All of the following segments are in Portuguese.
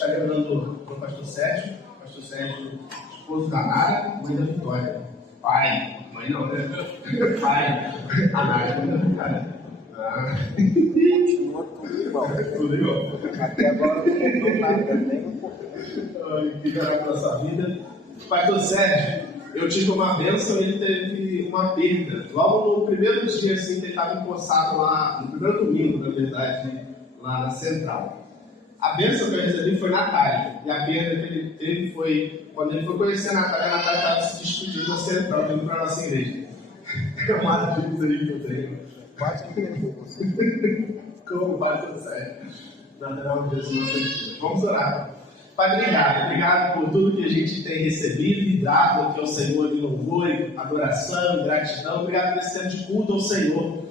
estaria orando para o pastor Sérgio, esposo da Nara, mãe da Vitória. Pai, mãe não, né? Pai, a Nara, mãe da Vitória. Continua tudo igual. Tudo igual. Até agora não mudou nada, nem um pouquinho. Que dará para a sua vida. Pastor Sérgio, eu tive uma bênção e ele teve uma perda. Logo no primeiro dia, assim, ele estava empossado lá, no primeiro domingo, na verdade, lá na Central. A bênção que eu recebi foi Natália. E a perda que ele teve foi, quando ele foi conhecer a Natália estava se despedindo da Central, vindo para a nossa igreja. É uma dúvida aí que eu tenho. Quase que perdeu você. Como Pastor Sérgio? Natália, Jesus, vamos orar. Pai, obrigado por tudo que a gente tem recebido e dado aqui ao Senhor em louvor, adoração, gratidão. Obrigado por esse tempo de culto ao Senhor.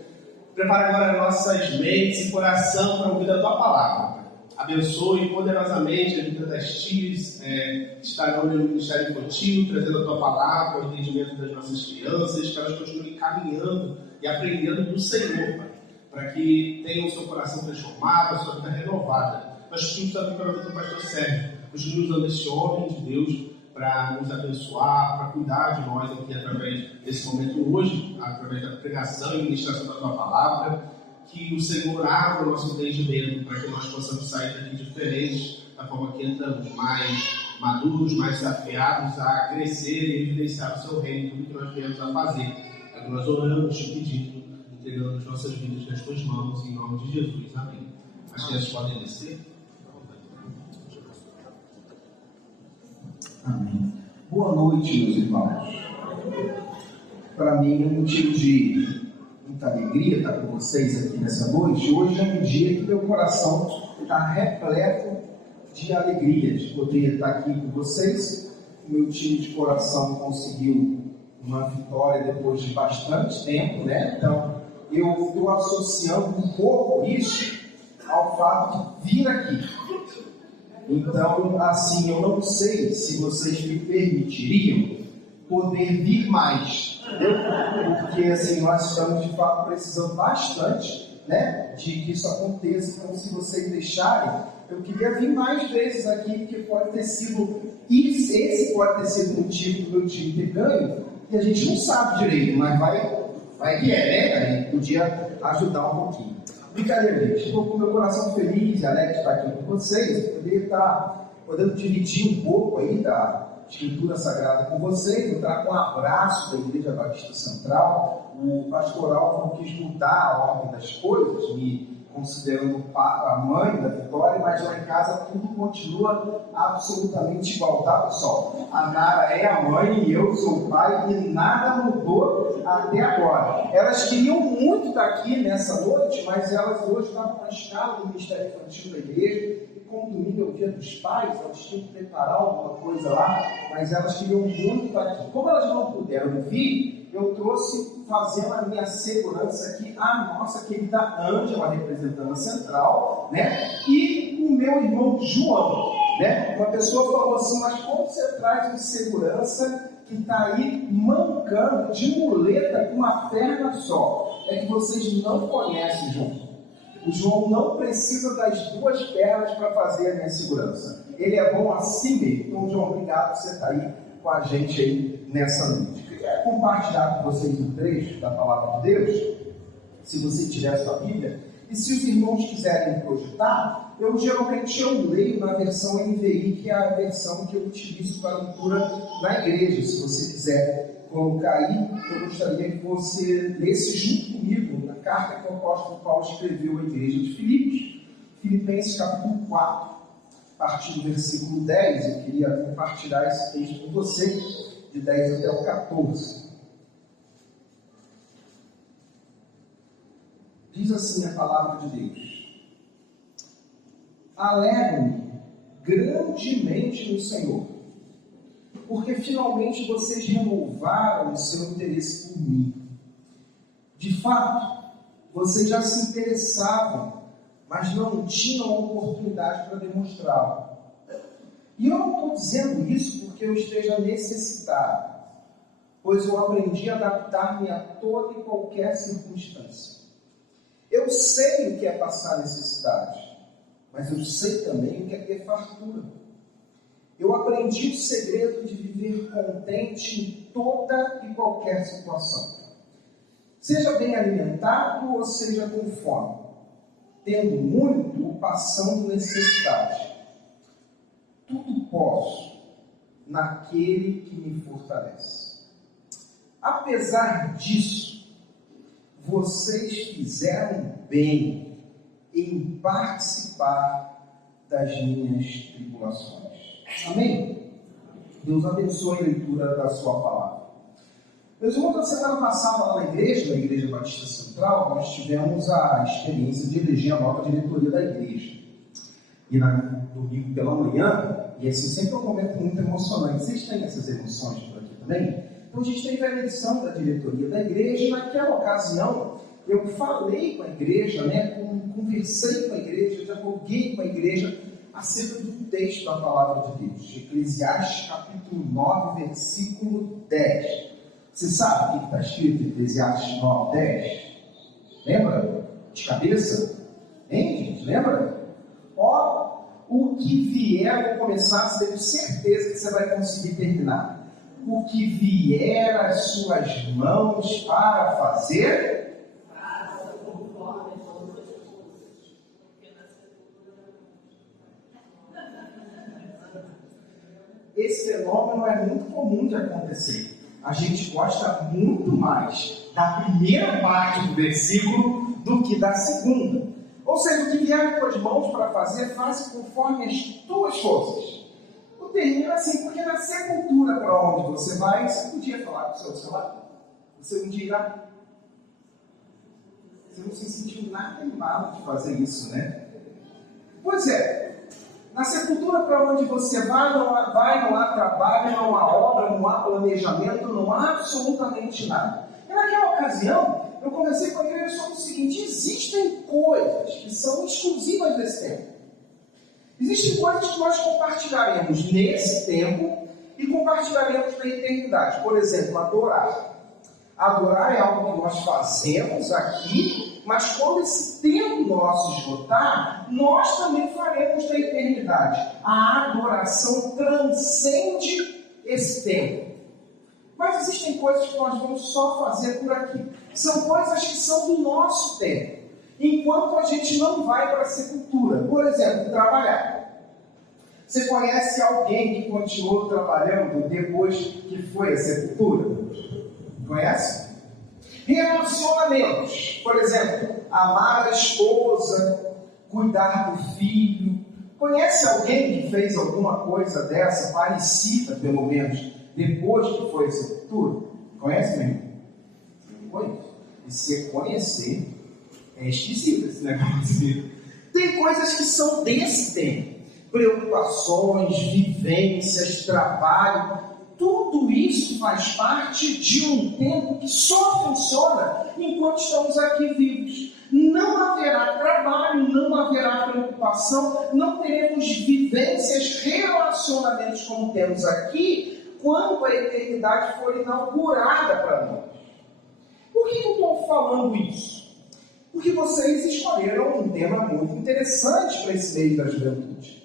Prepara agora nossas mentes e coração para ouvir a Tua Palavra. Abençoe poderosamente a vida das tias que estarão no Ministério Infantil, trazendo a Tua Palavra, o entendimento das nossas crianças, que elas continuem caminhando e aprendendo do Senhor, Pai, para que tenham o seu coração transformado, a sua vida renovada. Nós pedimos também para a vida do pastor Sérgio. Continue usando esse homem de Deus para nos abençoar, para cuidar de nós aqui através desse momento hoje, através da pregação e ministração da Tua Palavra, que o Senhor abra o nosso entendimento para que nós possamos sair daqui diferentes, da forma que entramos, mais maduros, mais desafiados a crescer e evidenciar o Seu reino, tudo que nós viemos a fazer. É que nós oramos te pedindo, entregando as nossas vidas nas Tuas mãos, em nome de Jesus. Amém. As crianças podem descer. Amém. Boa noite, meus irmãos. Para mim é um motivo de muita alegria estar com vocês aqui nessa noite. Hoje é um dia que meu coração está repleto de alegria de poder estar aqui com vocês. O meu time de coração conseguiu uma vitória depois de bastante tempo, né? Então, eu estou associando um pouco isso ao fato de vir aqui. Então, assim, eu não sei se vocês me permitiriam poder vir mais, entendeu? Porque, assim, nós estamos, de fato, precisando bastante, né, de que isso aconteça. Então, se vocês deixarem, eu queria vir mais vezes aqui, porque pode ter sido, esse pode ter sido o motivo do meu time ter ganho, e a gente não sabe direito, mas vai que é, né? A gente podia ajudar um pouquinho. Brincadeira, gente. Estou com o meu coração feliz e alegre de estar aqui com vocês, poder estar podendo dividir um pouco aí da Escritura Sagrada com vocês. Eu trago um abraço da Igreja Batista Central. O pastoral não quis mudar a ordem das coisas, me considerando a mãe da Vitória, mas lá em casa tudo continua absolutamente igual, tá, pessoal? A Nara é a mãe e eu sou o pai e nada mudou até agora. Elas queriam muito estar aqui nessa noite, mas elas hoje estavam na escala do Ministério Infantil da igreja e como domingo é o dia dos pais, elas tinham que preparar alguma coisa lá, mas elas queriam muito estar aqui. Como elas não puderam vir, eu trouxe, fazendo a minha segurança aqui, a nossa querida Ângela, representando a Central, né? E o meu irmão João, né? Uma pessoa falou assim, mas como você traz um segurança que está aí mancando de muleta com uma perna só? É que vocês não conhecem o João. O João não precisa das duas pernas para fazer a minha segurança. Ele é bom assim mesmo. Então, João, obrigado por você estar aí com a gente aí nessa noite. Quero compartilhar com vocês um trecho da Palavra de Deus, se você tiver a sua Bíblia, e se os irmãos quiserem projetar, eu geralmente leio na versão NVI, que é a versão que eu utilizo para leitura na igreja. Se você quiser colocar aí, eu gostaria que você lesse junto comigo na carta que o apóstolo Paulo escreveu à igreja de Filipos, Filipenses capítulo 4, a partir do versículo 10, eu queria compartilhar esse texto com você, de 10 até o 14. Diz assim a palavra de Deus: alegro-me grandemente no Senhor, porque finalmente vocês renovaram o seu interesse por mim. De fato, vocês já se interessavam, mas não tinham a oportunidade para demonstrá-lo. E eu não estou dizendo isso porque eu esteja necessitado, pois eu aprendi a adaptar-me a toda e qualquer circunstância. Eu sei o que é passar necessidade. mas eu sei também o que é ter fartura. Eu aprendi o segredo de viver contente em toda e qualquer situação. Seja bem alimentado ou seja com fome, tendo muito ou passando necessidade. Tudo posso naquele que me fortalece. Apesar disso, vocês fizeram bem em participar das minhas tribulações. Amém? Deus abençoe a leitura da sua palavra. Meus irmãos, na semana passada, lá na Igreja Batista Central, nós tivemos a experiência de eleger a nova diretoria da igreja. E no domingo pela manhã, e esse sempre é um momento muito emocionante. Vocês têm essas emoções por aqui também? Então a gente teve a eleição da diretoria da igreja, e naquela ocasião eu falei com a igreja, conversei com a igreja, dialoguei com a igreja acerca do texto da palavra de Deus, de Eclesiastes capítulo 9, versículo 10. Você sabe o que está escrito em Eclesiastes 9, 10? Lembra? De cabeça? Hein, gente? Lembra? Ó, o que vier, vou começar, você tem certeza que você vai conseguir terminar. O que vier às suas mãos para fazer, esse fenômeno é muito comum de acontecer. A gente gosta muito mais da primeira parte do versículo do que da segunda. Ou seja, o que vier às tuas mãos para fazer, faça conforme as tuas forças. O termino é assim, porque na sepultura para onde você vai, você podia falar com o seu celular. Você um dia irá. Você não se sentiu nada animado de fazer isso, né? Pois é. Na sepultura para onde você vai, não há trabalho, não há obra, não há planejamento, não há absolutamente nada. E naquela ocasião, eu conversei com a igreja sobre o seguinte: existem coisas que são exclusivas desse tempo. Existem coisas que nós compartilharemos nesse tempo e compartilharemos na eternidade. Por exemplo, adorar. Adorar é algo que nós fazemos aqui, mas quando esse tempo nosso esgotar, nós também faremos na eternidade. A adoração transcende esse tempo. Mas existem coisas que nós vamos só fazer por aqui. São coisas que são do nosso tempo, enquanto a gente não vai para a sepultura. Por exemplo, trabalhar. Você conhece alguém que continuou trabalhando depois que foi à sepultura? Conhece? Relacionamentos. Por exemplo, amar a esposa, cuidar do filho. Conhece alguém que fez alguma coisa dessa, parecida pelo menos, depois que foi à sepultura? Conhece mesmo? Não conheço. E se conhecer, é esquisito esse negócio. Tem coisas que são desse tempo. Preocupações, vivências, trabalho. Tudo isso faz parte de um tempo que só funciona enquanto estamos aqui vivos. Não haverá trabalho, não haverá preocupação, não teremos vivências, relacionamentos como temos aqui, quando a eternidade for inaugurada para nós. Por que eu estou falando isso? Porque vocês escolheram um tema muito interessante para esse mês da juventude.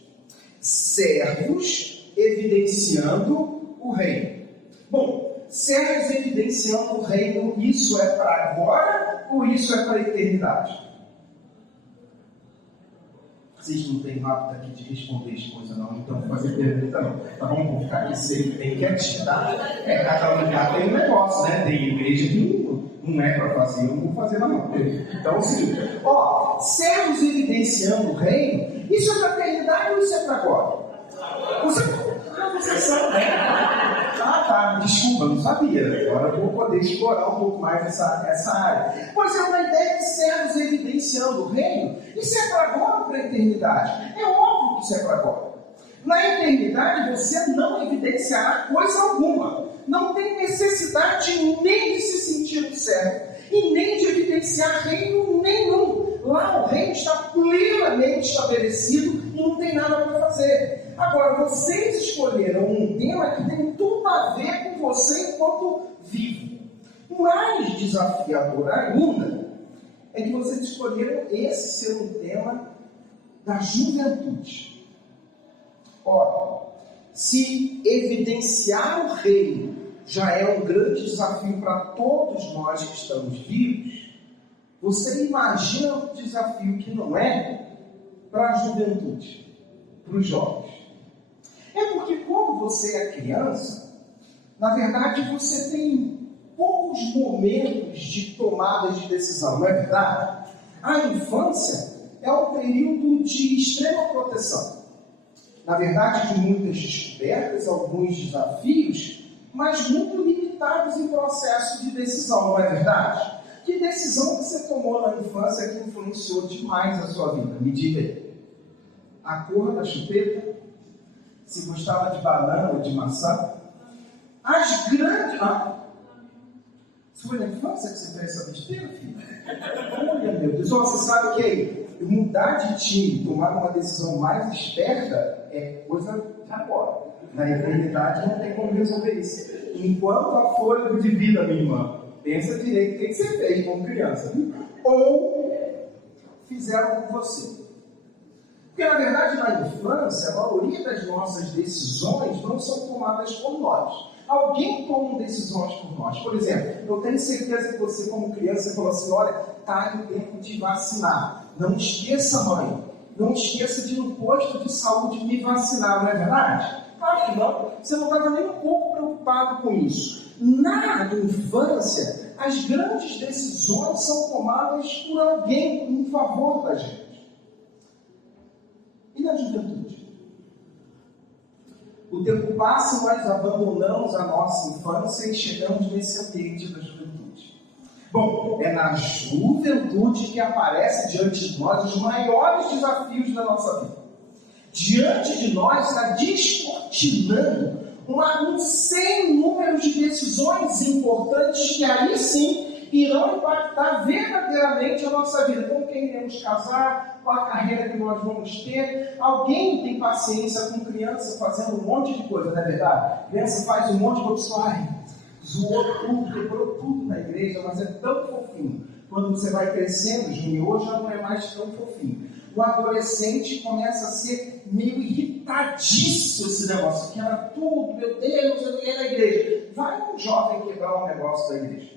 Servos evidenciando o reino. Bom, servos evidenciando o reino, isso é para agora ou isso é para a eternidade? Vocês não têm hábito aqui de responder as coisas não, então vou fazer pergunta não. Tá bom? Vou ficar aqui bem quietinho, tá? Cada lugar tem um negócio, né? Tem igreja que não é para fazer, eu não vou fazer não. Então é o seguinte, servos evidenciando o reino, isso é para a eternidade ou isso é para agora? Você sabe, né? Tá, desculpa, não sabia. Agora eu vou poder explorar um pouco mais essa área. Por exemplo, a ideia de servos evidenciando o reino, isso é para agora ou para a eternidade? É óbvio que isso é para agora. Na eternidade, você não evidenciará coisa alguma. Não tem necessidade nem de se sentir um servo e nem de evidenciar reino nenhum. Lá o reino está plenamente estabelecido e não tem nada para fazer. Agora, vocês escolheram um tema que tem tudo a ver com você enquanto vivo. Mais desafiador ainda é que vocês escolheram esse ser um tema da juventude. Ora, se evidenciar o reino já é um grande desafio para todos nós que estamos vivos, você imagina o desafio que não é para a juventude, para os jovens. É porque quando você é criança, na verdade você tem poucos momentos de tomada de decisão, não é verdade? A infância é um período de extrema proteção. Na verdade, de muitas descobertas, alguns desafios, mas muito limitados em processo de decisão, não é verdade? Que decisão que você tomou na infância que influenciou demais a sua vida? Me diga aí. A cor da chupeta? Se gostava de banana ou de maçã? As grandes... Isso foi na infância que você fez essa besteira, filho? Olha, meu Deus. Você sabe que mudar de time, tomar uma decisão mais esperta, é coisa de agora. Na eternidade não tem como resolver isso. Enquanto há fôlego de vida, minha irmã, pensa direito o que você fez como criança. Ou fizeram com você. Porque, na verdade, na infância, a maioria das nossas decisões não são tomadas por nós. Alguém toma decisões por nós. Por exemplo, eu tenho certeza que você, como criança, falou assim, olha, está em tempo de vacinar. Não esqueça, mãe. Não esqueça de ir no posto de saúde me vacinar, não é verdade? Claro que não. Você não estava nem um pouco preocupado com isso. Na infância, as grandes decisões são tomadas por alguém em favor da gente. E na juventude? O tempo passa e nós abandonamos a nossa infância e chegamos nesse ambiente da juventude. Bom, é na juventude que aparece diante de nós os maiores desafios da nossa vida. Diante de nós está descortinando um sem número de decisões importantes que aí sim irão impactar verdadeiramente a nossa vida. Com quem iremos casar, qual a carreira que nós vamos ter. Alguém tem paciência com criança fazendo um monte de coisa, não é verdade? Criança faz um monte de coisa, zoou tudo, quebrou tudo na igreja, mas é tão fofinho. Quando você vai crescendo, Júnior, já não é mais tão fofinho. O adolescente começa a ser meio irritadíssimo esse negócio, quebra tudo, meu Deus, eu ia na igreja. Vai um jovem quebrar um negócio da igreja.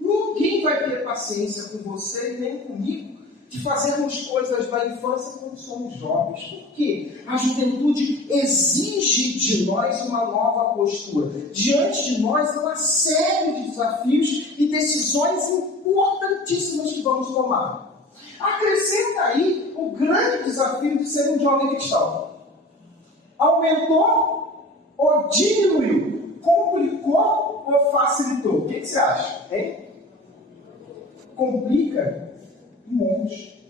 Ninguém vai ter paciência com você, nem comigo, de fazermos coisas da infância quando somos jovens. Por quê? A juventude exige de nós uma nova postura. Diante de nós, uma série de desafios e decisões importantíssimas que vamos tomar. Acrescenta aí o grande desafio de ser um jovem cristão. Aumentou ou diminuiu? Complicou ou facilitou? O que você acha? Hein? Complica um monte.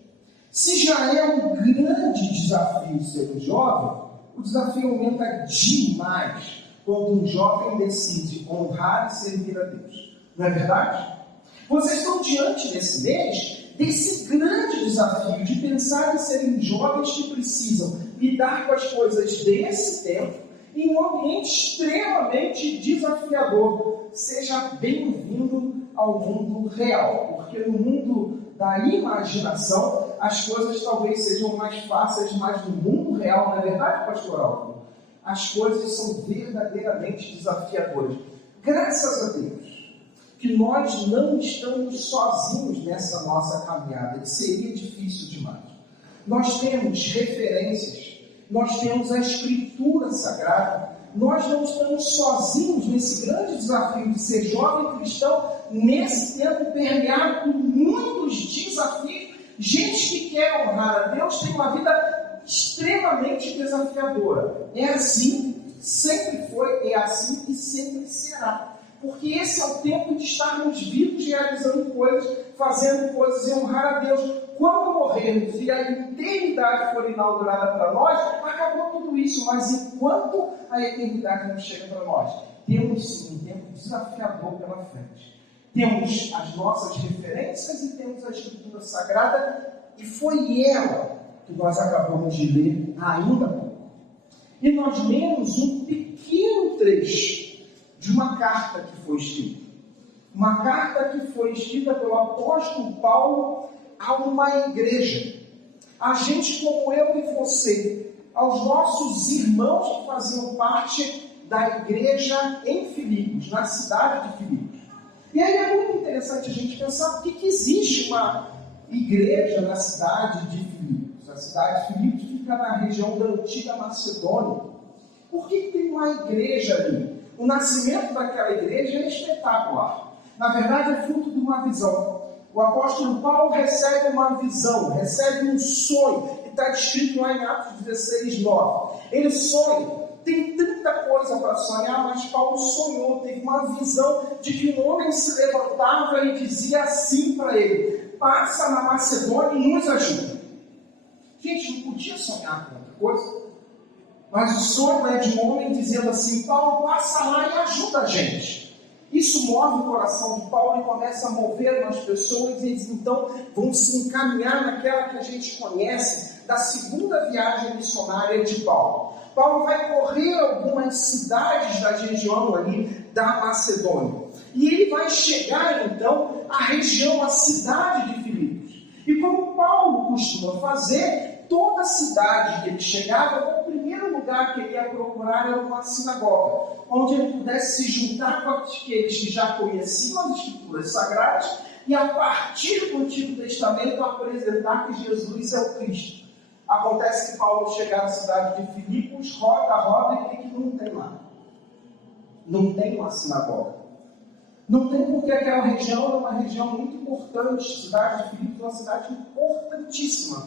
Se já é um grande desafio ser um jovem, o desafio aumenta demais quando um jovem decide honrar e servir a Deus. Não é verdade? Vocês estão diante desse mês, desse grande desafio de pensar em serem jovens que precisam lidar com as coisas desse tempo em um ambiente extremamente desafiador. Seja bem-vindo ao mundo real, porque no mundo da imaginação as coisas talvez sejam mais fáceis, mas no mundo real, não é verdade, pastor Álvaro? As coisas são verdadeiramente desafiadoras. Graças a Deus que nós não estamos sozinhos nessa nossa caminhada, que seria difícil demais. Nós temos referências, nós temos a Escritura Sagrada, nós não estamos sozinhos nesse grande desafio de ser jovem cristão, nesse tempo permeado por muitos desafios. Gente que quer honrar a Deus tem uma vida extremamente desafiadora. É assim, sempre foi, é assim e sempre será. Porque esse é o tempo de estarmos vivos, realizando coisas, fazendo coisas e honrar a Deus. Quando morrermos e a eternidade for inaugurada para nós, acabou tudo isso. Mas enquanto a eternidade não chega para nós, temos sim um tempo desafiador pela frente. Temos as nossas referências e temos a Escritura Sagrada, e foi ela que nós acabamos de ler ainda há pouco. E nós lemos um pequeno trecho de uma carta que foi escrita. Uma carta que foi escrita pelo apóstolo Paulo a uma igreja. a gente como eu e você, aos nossos irmãos que faziam parte da igreja em Filipos, na cidade de Filipos. E aí é muito interessante a gente pensar por que existe uma igreja na cidade de Filipos. A cidade de Filipos fica na região da antiga Macedônia. Por que tem uma igreja ali? O nascimento daquela igreja é espetacular. Na verdade, é fruto de uma visão. O apóstolo Paulo recebe uma visão, recebe um sonho, que está descrito lá em Atos 16, 9. Ele sonha, tem tanta coisa para sonhar, mas Paulo sonhou, teve uma visão de que um homem se levantava e dizia assim para ele: passa na Macedônia e nos ajuda. Gente, não podia sonhar com outra coisa, mas o sonho é de um homem dizendo assim: Paulo, passa lá e ajuda a gente. Isso move o coração de Paulo e começa a mover umas pessoas, e eles então vão se encaminhar naquela que a gente conhece da segunda viagem missionária de Paulo. Paulo vai correr algumas cidades da região ali da Macedônia. E ele vai chegar então à região, à cidade de Filipos. E como Paulo costuma fazer, toda cidade que ele chegava, o primeiro lugar que ele ia procurar era uma sinagoga, onde ele pudesse se juntar com aqueles que já conheciam as Escrituras Sagradas e, a partir do Antigo Testamento, apresentar que Jesus é o Cristo. Acontece que Paulo chega na cidade de Filipos, roda e vê que não tem lá. Não tem uma sinagoga. Não tem, porque aquela região é uma região muito importante. A cidade de Filipos é uma cidade importantíssima,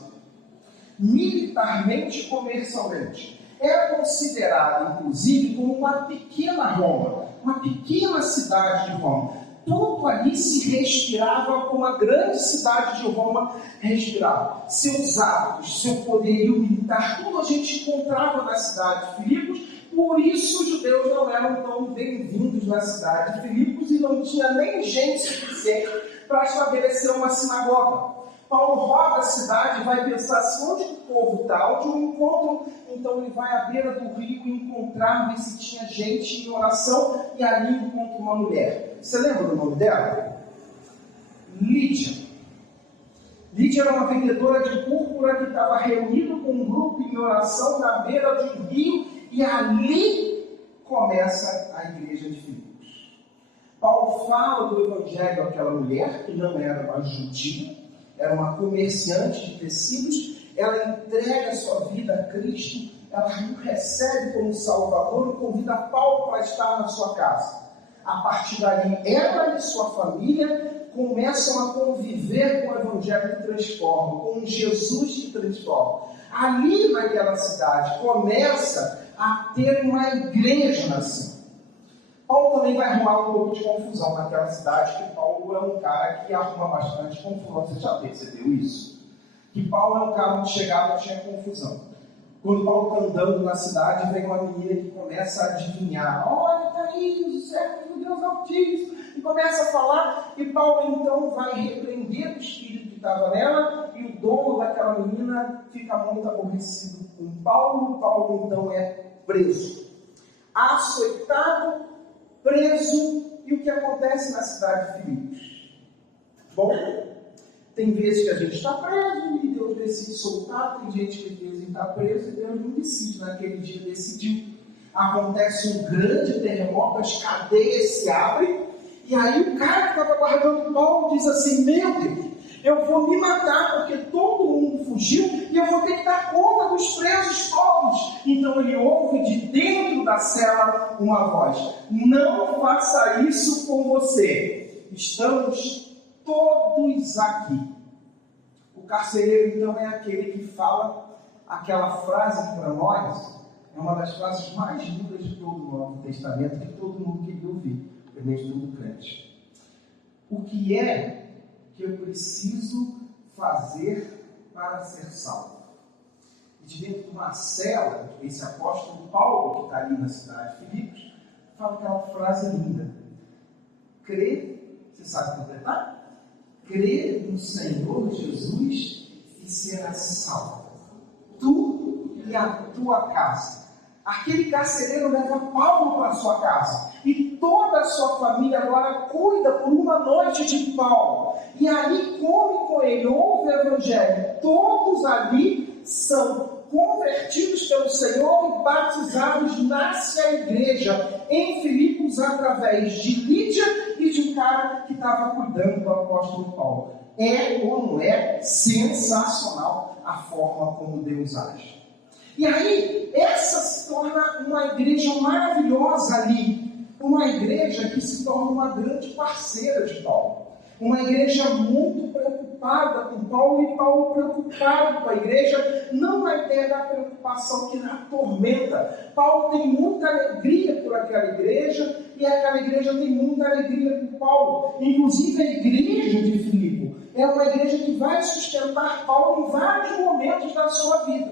militarmente e comercialmente. Era considerada, inclusive, como uma pequena Roma, uma pequena cidade de Roma. Tudo ali se respirava como a grande cidade de Roma respirava. Seus hábitos, seu poderio militar, tudo a gente encontrava na cidade de Filipos. Por isso os judeus não eram tão bem-vindos na cidade de Filipos e não tinha nem gente suficiente para estabelecer uma sinagoga. Paulo roda a cidade e vai pensar assim: onde o povo está? Onde eu encontro? Então ele vai à beira do rio encontrar, ver se tinha gente em oração, e ali encontra uma mulher. Você lembra do nome dela? Lídia. Lídia era uma vendedora de púrpura que estava reunida com um grupo em oração na beira de um rio, e ali começa a igreja de Filipos. Paulo fala do evangelho àquela mulher, que não era uma judia, era uma comerciante de tecidos. Ela entrega a sua vida a Cristo, ela o recebe como Salvador e convida Paulo para estar na sua casa. A partir dali, ela e sua família começam a conviver com o Evangelho que transforma, com Jesus que transforma. Ali naquela cidade começa a ter uma igreja nascendo. Paulo também vai arrumar um pouco de confusão naquela cidade, porque Paulo é um cara que arruma bastante confusão. Você já percebeu isso? Que Paulo é um cara que chegava e tinha confusão. Quando Paulo está andando na cidade, vem uma menina que começa a adivinhar: olha, está aí o servo do Deus Altíssimo, e começa a falar, e Paulo então vai repreender o espírito que estava nela, e o dono daquela menina fica muito aborrecido com Paulo. Paulo então é preso, açoitado, preso. E o que acontece na cidade de Filipos? Bom, tem vezes que a gente está preso e Deus decide soltar, tem gente que às vezes está preso e Deus não decide, naquele dia decidiu. Acontece um grande terremoto, as cadeias se abrem, e aí o cara que estava guardando Paulo diz assim: meu Deus, eu vou me matar porque todo mundo fugiu e eu vou ter que dar conta dos presos todos. Então ele ouve de dentro da cela uma voz: não faça isso com você, estamos todos aqui. O carcereiro então é aquele que fala aquela frase que para nós é uma das frases mais duras de todo o Novo Testamento, que todo mundo queria ouvir, pelo menos todo crente. O que é que eu preciso fazer para ser salvo? E de dentro de uma cela, esse apóstolo Paulo, que está ali na cidade de Filipos, fala aquela frase linda: crer, você sabe completar? Crer no Senhor Jesus e será salvo, tu e a tua casa. Aquele carcereiro leva Paulo para a sua casa, e toda a sua família agora cuida por uma noite de Paulo, e aí come com ele, ouve o Evangelho, todos ali são convertidos pelo Senhor e batizados. Nasce a igreja em Filipos através de Lídia e de um cara que estava cuidando do apóstolo Paulo. É ou não é sensacional a forma como Deus age? E aí, essa se torna uma igreja maravilhosa ali, uma igreja que se torna uma grande parceira de Paulo. Uma igreja muito preocupada com Paulo e Paulo preocupado com a igreja, não na ideia da preocupação que atormenta. Paulo tem muita alegria por aquela igreja e aquela igreja tem muita alegria por Paulo. Inclusive a igreja de Filipe é uma igreja que vai sustentar Paulo em vários momentos da sua vida.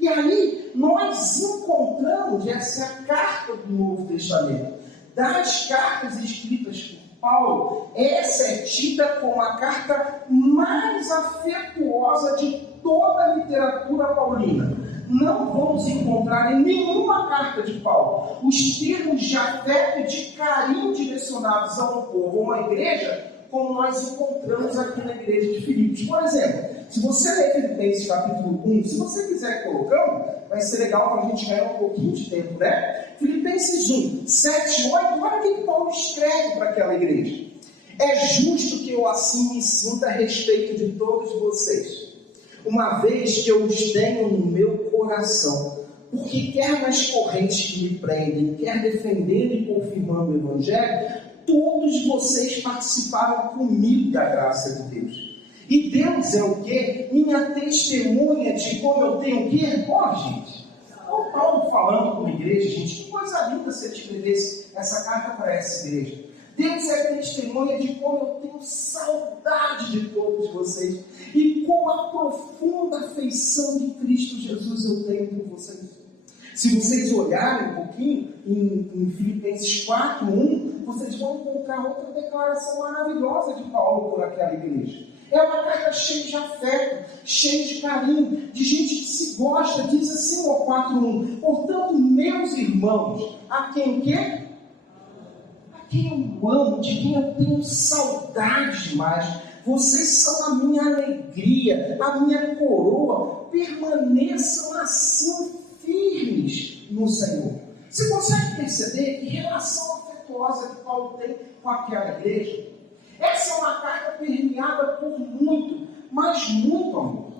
E aí nós encontramos essa carta do Novo Testamento. Das cartas escritas por Paulo, essa é tida como a carta mais afetuosa de toda a literatura paulina. Não vamos encontrar em nenhuma carta de Paulo os termos de afeto e de carinho direcionados a um povo ou uma igreja, como nós encontramos aqui na igreja de Filipos. Por exemplo, se você ler Filipenses capítulo 1, se você quiser colocando, vai ser legal para a gente ganhar um pouquinho de tempo, né? Filipenses 1, 7, 8, olha o que Paulo escreve para aquela igreja. É justo que eu assim me sinta a respeito de todos vocês, uma vez que eu os tenho no meu coração, porque quer nas correntes que me prendem, quer defendendo e confirmando o Evangelho, todos vocês participaram comigo da graça de Deus. E Deus é o quê? Minha testemunha de como eu tenho o quê? Ó, gente, olha o Paulo falando com a igreja, gente, que coisa linda se ele escrevesse essa carta para essa igreja. Deus é testemunha de como eu tenho saudade de todos vocês e como a profunda afeição de Cristo Jesus eu tenho por vocês. Se vocês olharem um pouquinho em Filipenses 4:1, vocês vão encontrar outra declaração maravilhosa de Paulo por aquela igreja. É uma carta cheia de afeto, cheia de carinho, de gente que se gosta. Diz assim no 4:1: portanto, meus irmãos, a quem o quê? A quem eu amo, de quem eu tenho saudade demais, vocês são a minha alegria, a minha coroa. Permaneçam assim firmes no Senhor. Você consegue perceber que relação afetuosa que Paulo tem com aquela igreja? Essa é uma carta permeada por muito, mas muito amor.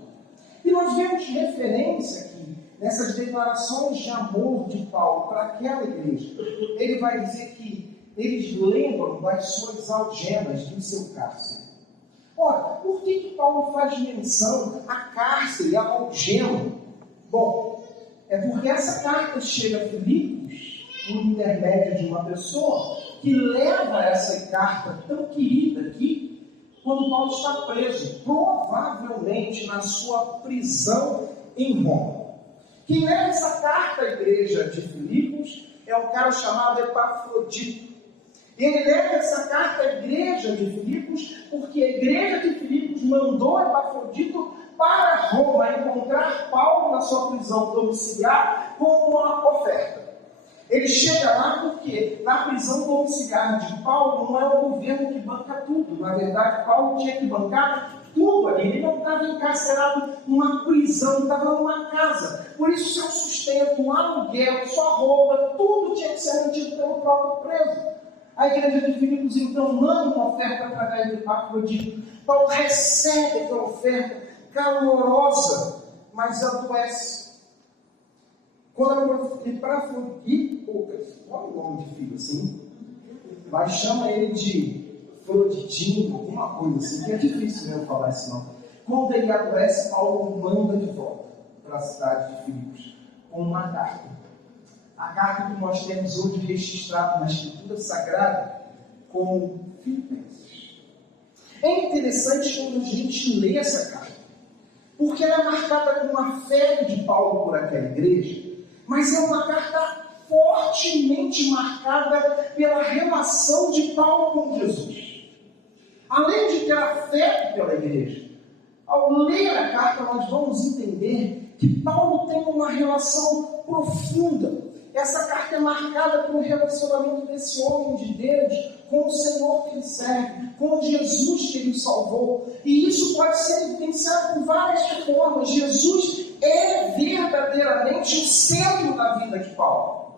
E nós vemos referência aqui nessas declarações de amor de Paulo para aquela igreja. Ele vai dizer que eles lembram das suas algemas do seu cárcere. Ora, por que Paulo faz menção a cárcere e a algema? Bom, é porque essa carta chega a Filipos por intermédio de uma pessoa que leva essa carta tão querida aqui quando Paulo está preso, provavelmente na sua prisão em Roma. Quem leva essa carta à igreja de Filipos é um cara chamado Epafrodito. Ele leva essa carta à igreja de Filipos porque a igreja de Filipos mandou Epafrodito para Roma encontrar Paulo na sua prisão domiciliar com uma oferta. Ele chega lá porque na prisão domiciliar de Paulo não é o governo que banca tudo. Na verdade, Paulo tinha que bancar tudo ali. Ele não estava encarcerado numa prisão, estava numa casa. Por isso, seu sustento, um aluguel, sua roupa, tudo tinha que ser mantido pelo próprio preso. A igreja de Filipos, então, manda uma oferta através de Epafrodito. Paulo recebe aquela oferta calorosa, mas adoece. Quando Epafrodito, olha o nome de filho assim, mas chama ele de Froditinho, alguma coisa assim, que é difícil mesmo falar esse nome. Quando ele adoece, Paulo manda de volta para a cidade de Filipos com uma carta. A carta que nós temos hoje registrada na Escritura Sagrada como Filipenses. É interessante quando a gente lê essa carta, porque ela é marcada com uma fé de Paulo por aquela igreja, mas é uma carta fortemente marcada pela relação de Paulo com Jesus. Além de ter afeto pela igreja, ao ler a carta nós vamos entender que Paulo tem uma relação profunda. É Essa carta é marcada pelo relacionamento desse homem de Deus com o Senhor que ele serve, com Jesus que ele o salvou. E isso pode ser evidenciado por várias formas. Jesus é verdadeiramente o centro da vida de Paulo.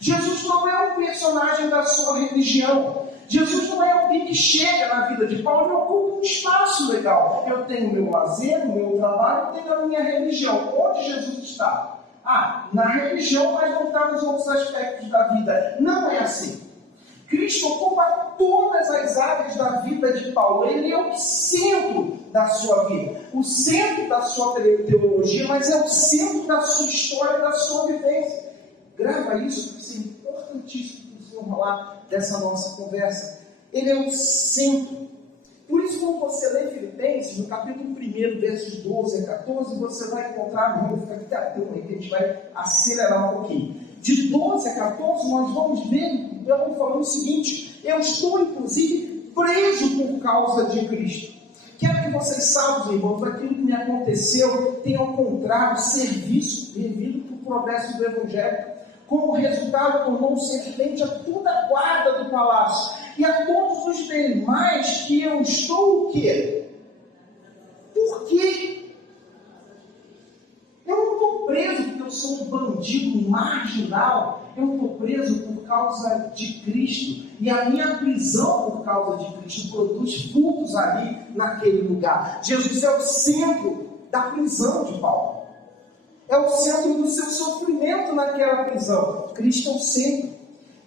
Jesus não é um personagem da sua religião. Jesus não é alguém que chega na vida de Paulo e ocupa um espaço legal. Eu tenho o meu lazer, o meu trabalho, eu tenho a minha religião. Onde Jesus está? Na religião, mas não está nos outros aspectos da vida. Não é assim. Cristo ocupa todas as áreas da vida de Paulo. Ele é o centro da sua vida, o centro da sua teologia, mas é o centro da sua história, da sua vivência. Grava isso, porque isso é importantíssimo para o desenrolar dessa nossa conversa. Ele é o centro. Por isso, quando você lê Filipenses, no capítulo 1, versos 12 a 14, você vai encontrar, vamos ficar aqui até que a gente vai acelerar um pouquinho. De 12 a 14, nós vamos ver Paulo falando o seguinte: eu estou, inclusive, preso por causa de Cristo. Quero que vocês saibam, irmãos, aquilo que me aconteceu tem ao contrário serviço devido para o progresso do Evangelho. Como resultado, tornou-se evidente a toda a guarda do palácio e a todos os demais que eu estou o quê? Por quê? Eu não estou preso porque eu sou um bandido marginal. Eu estou preso por causa de Cristo. E a minha prisão por causa de Cristo produz frutos ali naquele lugar. Jesus é o centro da prisão de Paulo. É o centro do seu sofrimento naquela prisão. Cristo é o centro.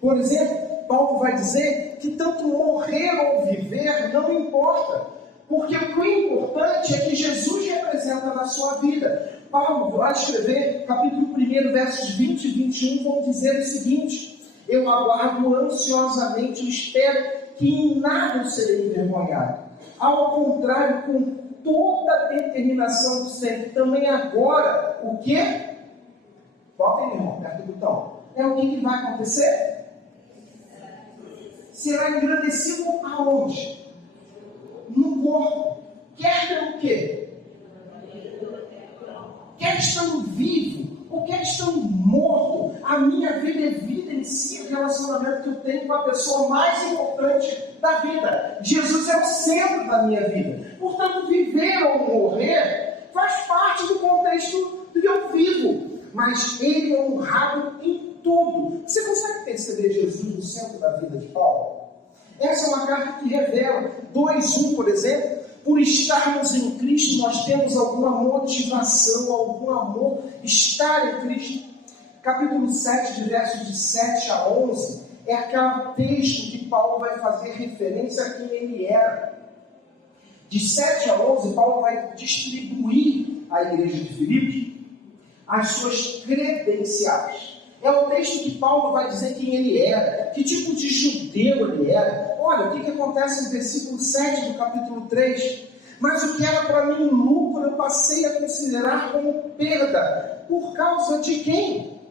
Por exemplo, Paulo vai dizer que tanto morrer ou viver não importa. Porque o que é importante é que Jesus representa na sua vida. Paulo vai escrever, capítulo 1, versos 20 e 21, vão dizer o seguinte: eu aguardo ansiosamente e espero que em nada eu serei envergonhado. Ao contrário, com toda a determinação do sempre, também agora, o quê? Bota aí, irmão, perto do botão. É o que vai acontecer? Será engrandecido aonde? No corpo. Quer pelo quê? Quer estando vivo, ou quer estando morto, a minha vida evidencia o relacionamento que eu tenho com a pessoa mais importante da vida. Jesus é o centro da minha vida. Portanto, viver ou morrer faz parte do contexto do que eu vivo. Mas ele é honrado em tudo. Você consegue perceber Jesus no centro da vida de Paulo? Essa é uma carta que revela 2:1, por exemplo. Por estarmos em Cristo, nós temos alguma motivação, algum amor, estar em Cristo. Capítulo 7, de versos de 7 a 11, é aquele texto que Paulo vai fazer referência a quem ele era. De 7 a 11, Paulo vai distribuir à igreja de Filipos as suas credenciais. É o texto que Paulo vai dizer quem ele era, que tipo de judeu ele era. Olha, o que acontece no versículo 7 do capítulo 3? Mas o que era para mim lucro, eu passei a considerar como perda. Por causa de quem?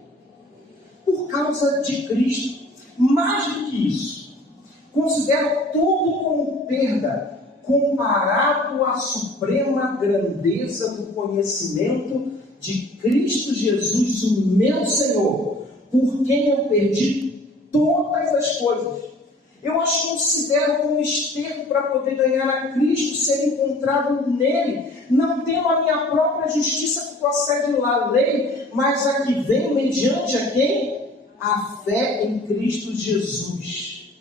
Por causa de Cristo. Mais do que isso, considero tudo como perda, comparado à suprema grandeza do conhecimento de Cristo Jesus, o meu Senhor, por quem eu perdi todas as coisas. Eu as considero como esterco para poder ganhar a Cristo, ser encontrado nele, não tendo a minha própria justiça que procede da lei, mas a que vem mediante a quem? A fé em Cristo Jesus.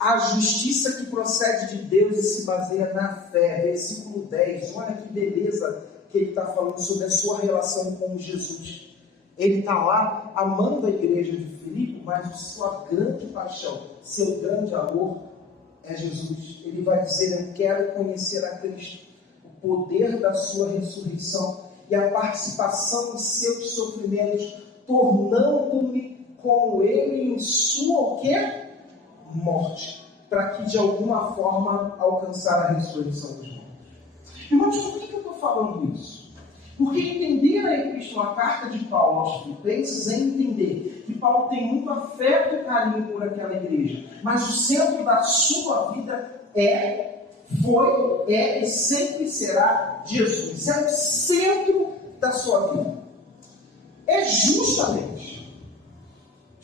A justiça que procede de Deus e se baseia na fé. Versículo 10, olha que beleza que ele está falando sobre a sua relação com Jesus. Ele está lá amando a igreja de Filipe, mas sua grande paixão, seu grande amor é Jesus. Ele vai dizer: eu quero conhecer a Cristo, o poder da sua ressurreição e a participação em seus sofrimentos, tornando-me como ele em sua o quê? Morte, para que de alguma forma alcançar a ressurreição dos mortos. Irmãos, por que eu estou falando isso? Porque entender a Epístola, a carta de Paulo aos Filipenses, é entender que Paulo tem muito afeto e carinho por aquela igreja, mas o centro da sua vida foi e sempre será Jesus. É o centro da sua vida. É justamente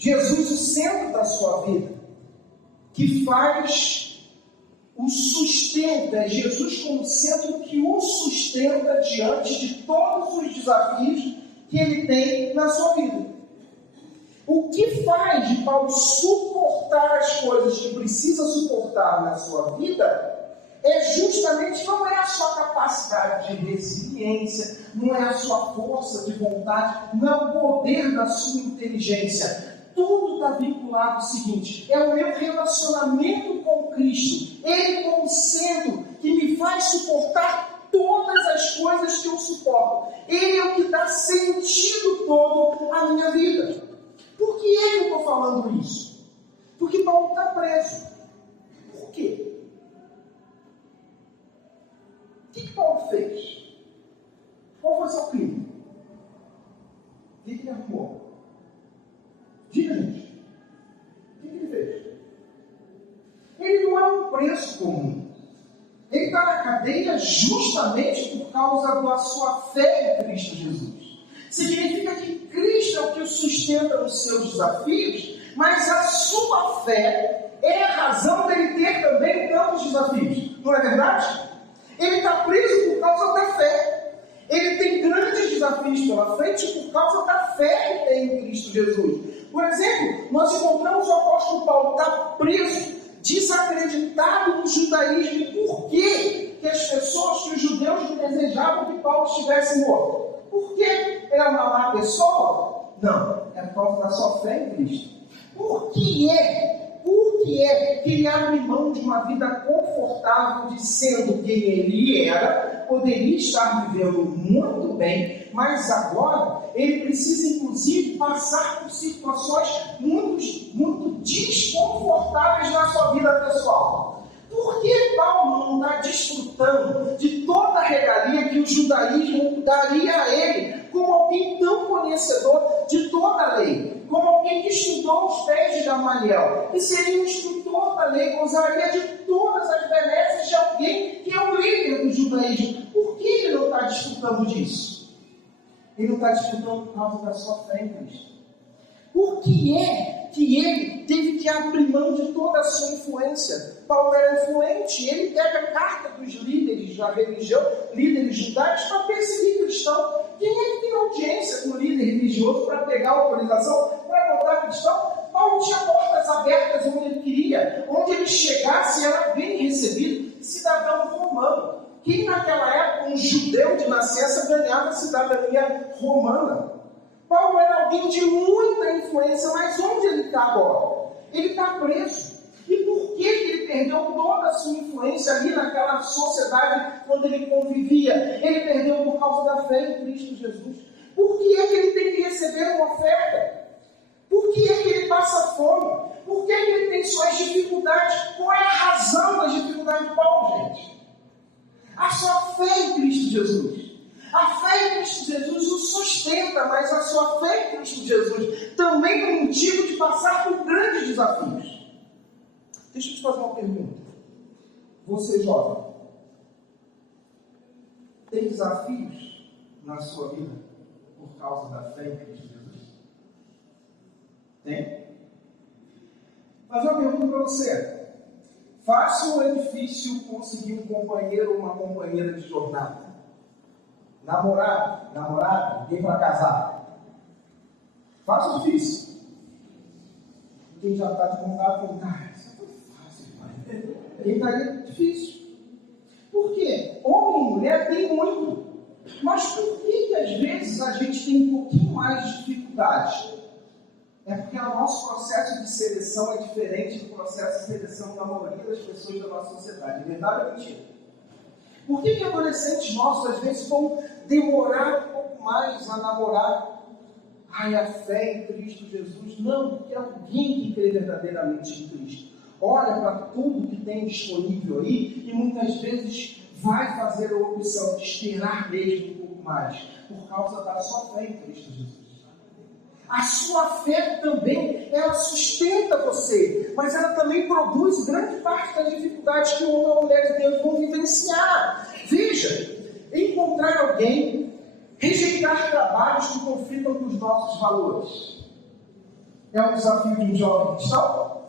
Jesus o centro da sua vida, que faz o sustenta, é Jesus como centro que o sustenta diante de todos os desafios que ele tem na sua vida. O que faz de Paulo suportar as coisas que precisa suportar na sua vida é justamente, não é a sua capacidade de resiliência, não é a sua força de vontade, não é o poder da sua inteligência. Tudo está vinculado ao seguinte: é o meu relacionamento com Cristo, Ele como sendo que me faz suportar todas as coisas que eu suporto. Ele é o que dá sentido todo à minha vida. Por que eu estou falando isso? Porque Paulo está preso. Por quê? O que Paulo fez? Qual foi o seu crime? O que ele arrumou? Diga, gente. O que ele fez? Ele não é um preso comum. Ele está na cadeia justamente por causa da sua fé em Cristo Jesus. Significa que Cristo é o que o sustenta nos seus desafios, mas a sua fé é a razão dele ter também tantos desafios. Não é verdade? Ele está preso por causa da fé. Ele tem grandes desafios pela frente por causa da fé que tem em Cristo Jesus. Por exemplo, nós encontramos o apóstolo Paulo está preso, desacreditado no judaísmo. E por que as pessoas, que os judeus desejavam que Paulo estivesse morto? Por que ele é uma má pessoa? Não, é por causa da sua fé em Cristo. Por que que ele abre mão de uma vida confortável, de sendo quem ele era, poderia estar vivendo muito bem, mas agora ele precisa inclusive passar por situações muito desconfortáveis na sua vida pessoal? Por que Paulo não está desfrutando de toda a regalia que o judaísmo daria a ele, como alguém tão conhecedor de toda a lei, como alguém que estudou os pés de Gamaliel, e seria um instrutor da lei, gozaria de todas as benesses de alguém que é o líder do judaísmo? Por que ele não está desfrutando disso? Ele não está desfrutando por causa da sua fé em Cristo. Por que é que ele teve que abrir mão de toda a sua influência? Paulo era influente, ele pega a carta dos líderes da religião, líderes judaicos, para perseguir cristão. Quem é que tem audiência com o líder religioso para pegar autorização para botar cristão? Paulo tinha portas abertas onde ele queria, onde ele chegasse era bem recebido, cidadão romano. Quem naquela época, um judeu de nascença, ganhava cidadania romana? Paulo era alguém de muita influência, mas onde ele está agora? Ele está preso. E por que ele perdeu toda a sua influência ali naquela sociedade quando ele convivia? Ele perdeu por causa da fé em Cristo Jesus. Por que é que ele tem que receber uma oferta? Por que é que ele passa fome? Por que é que ele tem suas dificuldades? Qual é a razão das dificuldades de Paulo, gente? A sua fé em Cristo Jesus. A fé em Cristo Jesus o sustenta, mas a sua fé em Cristo Jesus também é um motivo de passar por grandes desafios. Deixa eu te fazer uma pergunta. Você, jovem, tem desafios na sua vida por causa da fé em Cristo Jesus? Tem? Fazer uma pergunta para você. Fácil ou é difícil conseguir um companheiro ou uma companheira de jornada? Namorada, ninguém para casar. Fácil ou difícil? Quem já está de contato com isso foi fácil, pai. Quem está aí, difícil. Por quê? Homem e mulher tem muito. Mas por que às vezes a gente tem um pouquinho mais de dificuldade? É porque o nosso processo de seleção é diferente do processo de seleção da maioria das pessoas da nossa sociedade. É verdade ou mentira? Por que adolescentes nossos às vezes vão demorar um pouco mais a namorar? Ai, a fé em Cristo Jesus. Não, porque é alguém que crê verdadeiramente em Cristo. Olha para tudo que tem disponível aí e muitas vezes vai fazer a opção de esperar mesmo um pouco mais por causa da sua fé em Cristo Jesus. A sua fé também, ela sustenta você, mas ela também produz grande parte das dificuldades que o homem ou a mulher de Deus vão vivenciar. Veja, encontrar alguém, rejeitar trabalhos que conflitam com os nossos valores. É um desafio de um jovem cristão?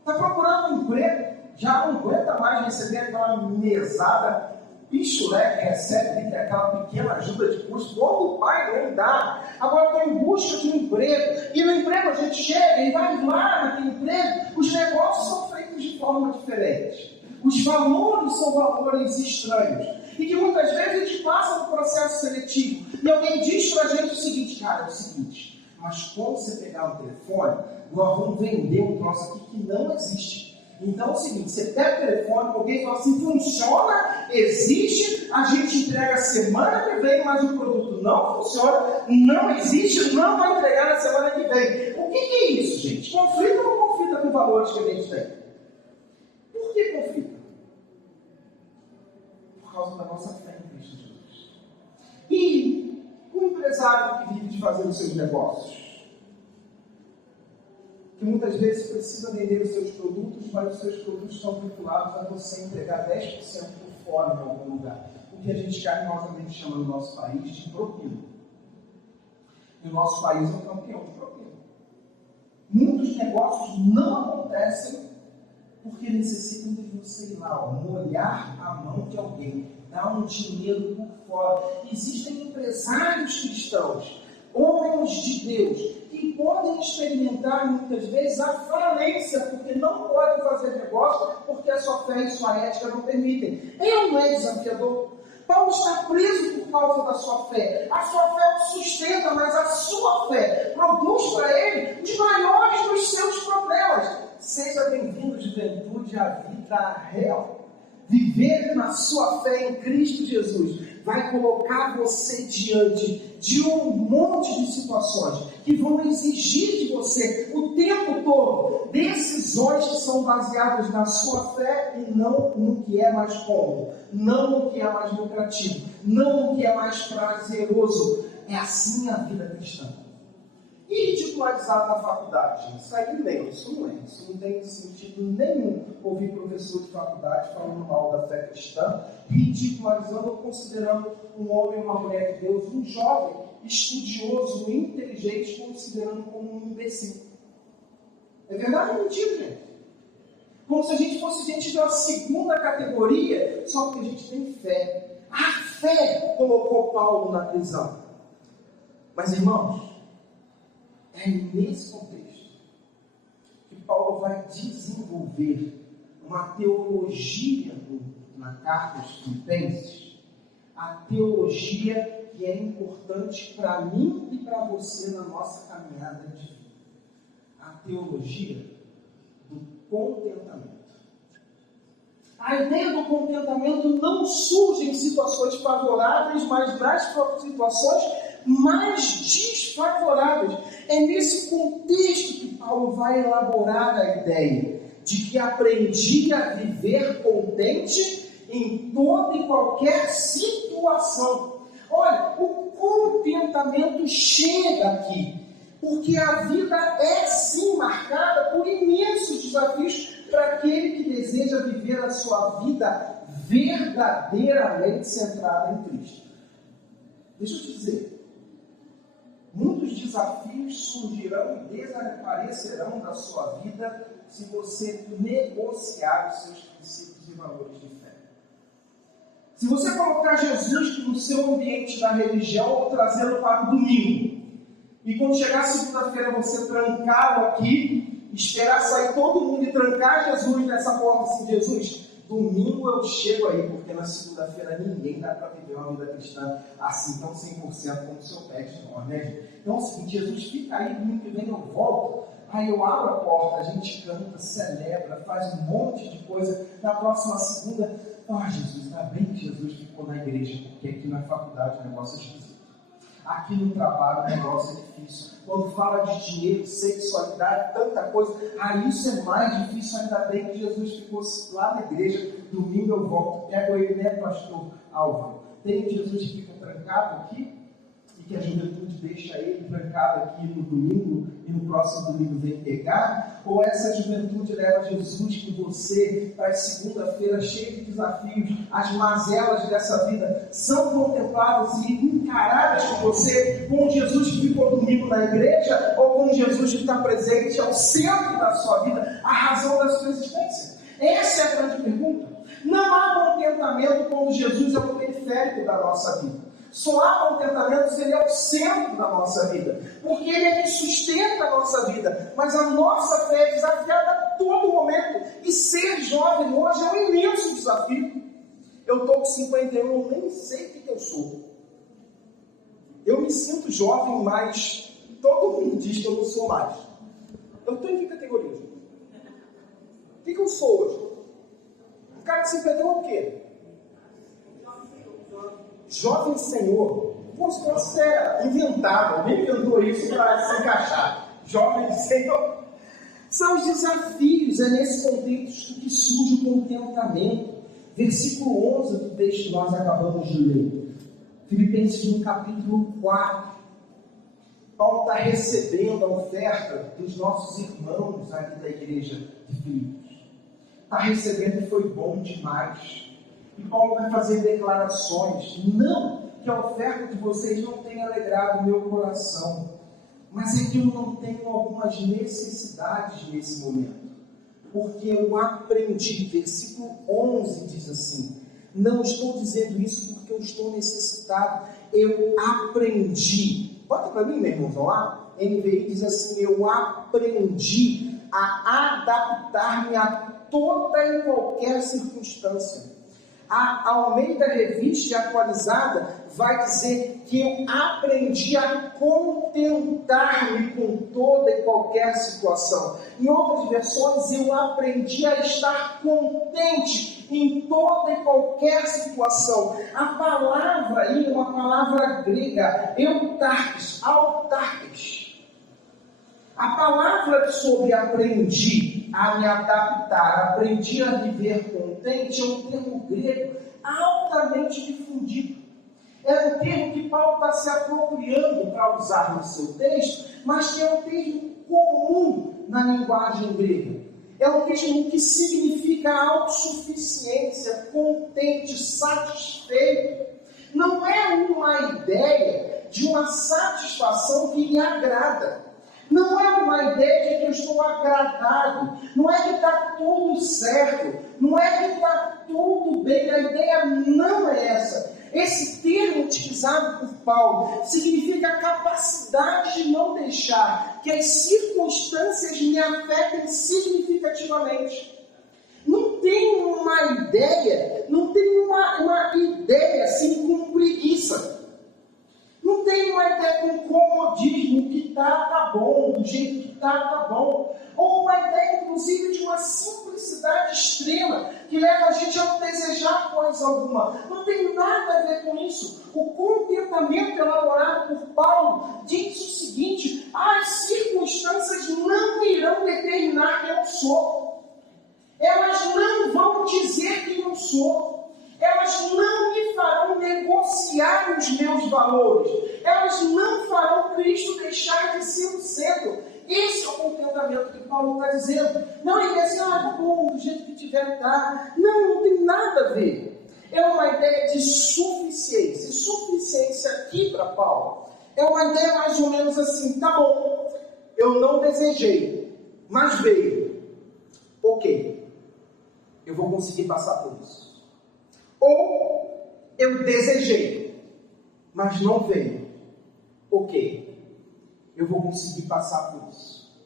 Está procurando um emprego, já não aguenta mais receber aquela mesada pichulé que recebe, que é aquela pequena ajuda de custo, quando o pai não dá. Agora está em busca de um emprego, e no emprego a gente chega e vai lá naquele emprego, os negócios são feitos de forma diferente. Os valores são valores estranhos. E que muitas vezes a gente passa no processo seletivo. E alguém diz pra gente o seguinte, cara, é o seguinte, mas quando você pegar o telefone, nós vamos vender um troço aqui que não existe. Então é o seguinte, você pega o telefone, alguém fala assim, funciona, existe, a gente entrega semana que vem, mas o produto não funciona, não existe, não vai entregar na semana que vem. O que é isso, gente? Conflita ou não conflita com valores que a gente tem? Por que conflita? Por causa da nossa fé em Cristo Jesus. E o empresário que vive de fazer os seus negócios, que muitas vezes precisa vender os seus produtos, mas os seus produtos estão vinculados a você entregar 10% por fora em algum lugar. O que a gente carinhosamente chama no nosso país de propina. E o nosso país é um campeão de propina. Muitos negócios não acontecem porque necessitam de você ir lá, molhar a mão de alguém, dar um dinheiro por fora. Existem empresários cristãos, homens de Deus, que podem experimentar muitas vezes a falência, porque não podem fazer negócio, porque a sua fé e sua ética não permitem. Não é desafiador? Paulo está preso por causa da sua fé. A sua fé o sustenta, mas a sua fé produz para ele os maiores dos seus problemas. Seja bem-vindo, juventude, à vida real. Viver na sua fé em Cristo Jesus vai colocar você diante de um monte de situações que vão exigir de você o tempo todo decisões que são baseadas na sua fé e não no que é mais cômodo, não no que é mais lucrativo, não no que é mais prazeroso. É assim a vida cristã. E ridicularizado na faculdade? Isso aí não, isso não é. Isso não tem sentido nenhum ouvir professor de faculdade falando mal da fé cristã, ridicularizando ou considerando um homem, uma mulher de Deus, um jovem, estudioso, inteligente, considerando como um imbecil. É verdade ou mentira, gente? Como se a gente fosse gente de uma segunda categoria, só porque a gente tem fé. A fé colocou Paulo na prisão. Mas, irmãos, é nesse contexto que Paulo vai desenvolver uma teologia na carta aos Filipenses, a teologia que é importante para mim e para você na nossa caminhada de vida. A teologia do contentamento. A ideia do contentamento não surge em situações favoráveis, mas nas situações mais desfavoráveis. É nesse contexto que Paulo vai elaborar a ideia de que aprendi a viver contente em toda e qualquer situação. Olha, o contentamento chega aqui, porque a vida é sim marcada por imensos desafios para aquele que deseja viver a sua vida verdadeiramente centrada em Cristo. Deixa eu te dizer, muitos desafios surgirão e desaparecerão da sua vida se você negociar os seus princípios e valores de fé. Se você colocar Jesus no seu ambiente da religião ou trazê-lo para o domingo, e quando chegar segunda-feira você trancá-lo aqui, esperar sair todo mundo e trancar Jesus nessa porta assim, Jesus, domingo eu chego aí, porque na segunda-feira ninguém dá para viver uma vida cristã assim tão 100% como o seu pede nós, né, gente? Então é o seguinte, Jesus fica aí, domingo que vem eu volto, aí eu abro a porta, a gente canta, celebra, faz um monte de coisa, na próxima segunda, Jesus, ainda bem que Jesus ficou na igreja, porque aqui na faculdade o negócio é esquisito. Aqui no trabalho o negócio é difícil. Quando fala de dinheiro, sexualidade, tanta coisa, isso é mais difícil. Ainda bem que Jesus ficou lá na igreja. Domingo eu volto, pego ele, né, pastor Álvaro? Tem Jesus que fica trancado aqui? E que a juventude deixa ele trancado aqui no domingo e no próximo domingo vem pegar? Ou essa juventude leva Jesus com você para a segunda-feira cheia de desafios, as mazelas dessa vida são contempladas e encaradas com você, com o Jesus que ficou domingo na igreja ou com o Jesus que está presente ao centro da sua vida, a razão da sua existência? Essa é a grande pergunta. Não há contentamento quando Jesus é o periférico da nossa vida. Só há contentamento se ele é o centro da nossa vida, porque ele é que sustenta a nossa vida. Mas a nossa fé é desafiada a todo momento, e ser jovem hoje é um imenso desafio. Eu estou com 51, eu nem sei o que eu sou. Eu me sinto jovem, mas todo mundo diz que eu não sou mais. Eu estou em que categoria? O que eu sou hoje? Um cara de 51 é o quê? Jovem Senhor. Você é inventado, alguém inventou isso para se encaixar. Jovem Senhor. São os desafios, é nesse contexto que surge o contentamento. Versículo 11 do texto que nós acabamos de ler. Filipenses no capítulo 4. Paulo está recebendo a oferta dos nossos irmãos aqui da igreja de Filipos. Está recebendo e foi bom demais. E Paulo vai fazer declarações. Não que a oferta de vocês não tenha alegrado o meu coração, mas é que eu não tenho algumas necessidades nesse momento. Porque eu aprendi, versículo 11 diz assim, não estou dizendo isso porque eu estou necessitado, eu aprendi. Bota para mim, meu irmãozão, lá, NVI diz assim, eu aprendi a adaptar-me a toda e qualquer circunstância. A Almeida Revista Atualizada vai dizer que eu aprendi a contentar-me com toda e qualquer situação. Em outras versões, eu aprendi a estar contente em toda e qualquer situação. A palavra aí é uma palavra grega, autarkes. A palavra sobre aprendi a me adaptar, aprendi a viver contente, é um termo grego altamente difundido. É um termo que Paulo está se apropriando para usar no seu texto, mas que é um termo comum na linguagem grega. É um termo que significa autossuficiência, contente, satisfeito. Não é uma ideia de uma satisfação que lhe agrada. Não é uma ideia de que eu estou agradado, não é que está tudo certo, não é que está tudo bem, a ideia não é essa. Esse termo utilizado por Paulo significa a capacidade de não deixar que as circunstâncias me afetem significativamente. Não tem uma ideia, não tem uma ideia assim com preguiça. Não tem uma ideia com comodismo, que tá bom, do jeito que tá bom. Ou uma ideia, inclusive, de uma simplicidade extrema, que leva a gente a não desejar coisa alguma. Não tem nada a ver com isso. O contentamento elaborado por Paulo diz o seguinte, as circunstâncias não irão determinar quem eu sou. Elas não vão dizer quem eu sou. Elas não me farão negociar os meus valores. Elas não farão Cristo deixar de ser o centro. Esse é o contentamento que Paulo está dizendo. Não é que assim, tá bom, do jeito que tiver, tá. Não tem nada a ver. É uma ideia de suficiência. E suficiência aqui para Paulo é uma ideia mais ou menos assim, tá bom, eu não desejei, mas veio. Ok, eu vou conseguir passar por isso. Ou eu desejei, mas não veio. Ok, eu vou conseguir passar por isso.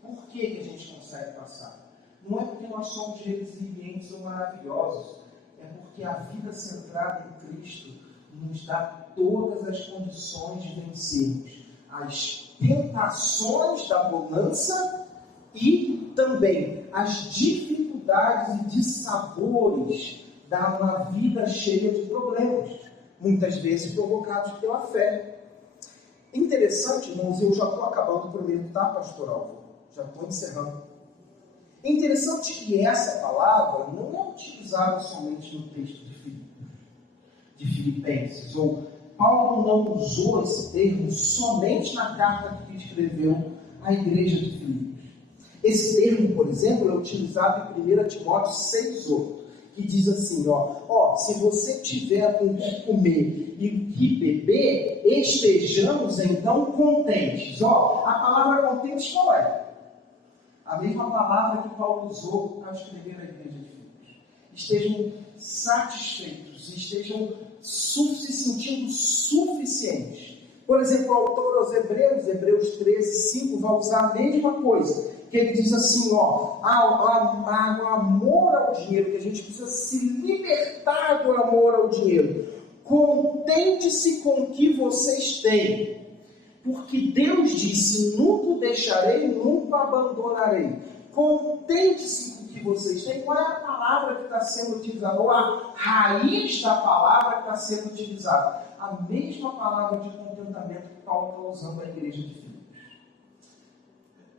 Por que a gente consegue passar? Não é porque nós somos resilientes ou maravilhosos. É porque a vida centrada em Cristo nos dá todas as condições de vencermos as tentações da bonança e também as dificuldades e dissabores dá uma vida cheia de problemas, muitas vezes provocados pela fé. Interessante, irmãos, eu já estou acabando, prometo, tá, pastor Alvo? Já estou encerrando. Interessante que essa palavra não é utilizada somente no texto de Filipenses, ou Paulo não usou esse termo somente na carta que escreveu à igreja de Filipos. Esse termo, por exemplo, é utilizado em 1 Timóteo 6,8, que diz assim, se você tiver com o que comer e o que beber, estejamos então contentes. A palavra contentes qual é? A mesma palavra que Paulo usou ao escrever a igreja de Filipos. Estejam satisfeitos, estejam se sentindo suficientes. Por exemplo, o autor aos Hebreus 13:5, vai usar a mesma coisa, que ele diz assim, o amor ao dinheiro, que a gente precisa se libertar do amor ao dinheiro. Contente-se com o que vocês têm, porque Deus disse, nunca o deixarei, nunca o abandonarei. Contente-se com o que vocês têm. Qual é a palavra que está sendo utilizada? Ou a raiz da palavra que está sendo utilizada? A mesma palavra de contentamento que Paulo está usando na igreja de Filipos.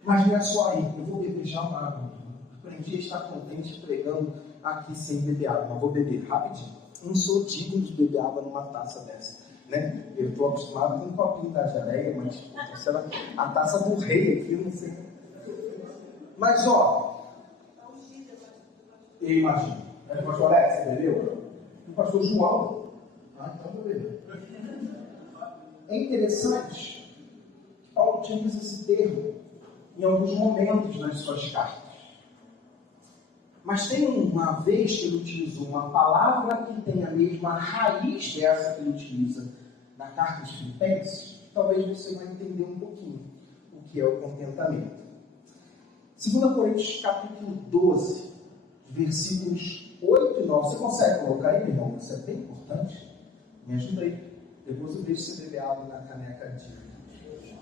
Mas não é só aí, eu vou beber já uma água. Aprendi a estar contente pregando aqui sem beber água, mas vou beber rapidinho. Não sou digno de beber água numa taça dessa, né? Eu estou acostumado com um copinho da geleia, mas será a taça do rei aqui, eu não sei. Mas eu imagino. O pastor Alex, você bebeu? O pastor João. Então bebeu. É interessante que Paulo utiliza esse termo em alguns momentos nas suas cartas. Mas tem uma vez que ele utilizou uma palavra que tem a mesma raiz dessa que ele utiliza na carta dos Filipenses. Talvez você vai entender um pouquinho o que é o contentamento. 2 Coríntios capítulo 12, versículos 8 e 9. Você consegue colocar aí, meu irmão? Isso é bem importante. Me ajuda aí. Depois eu deixo você beber água na caneca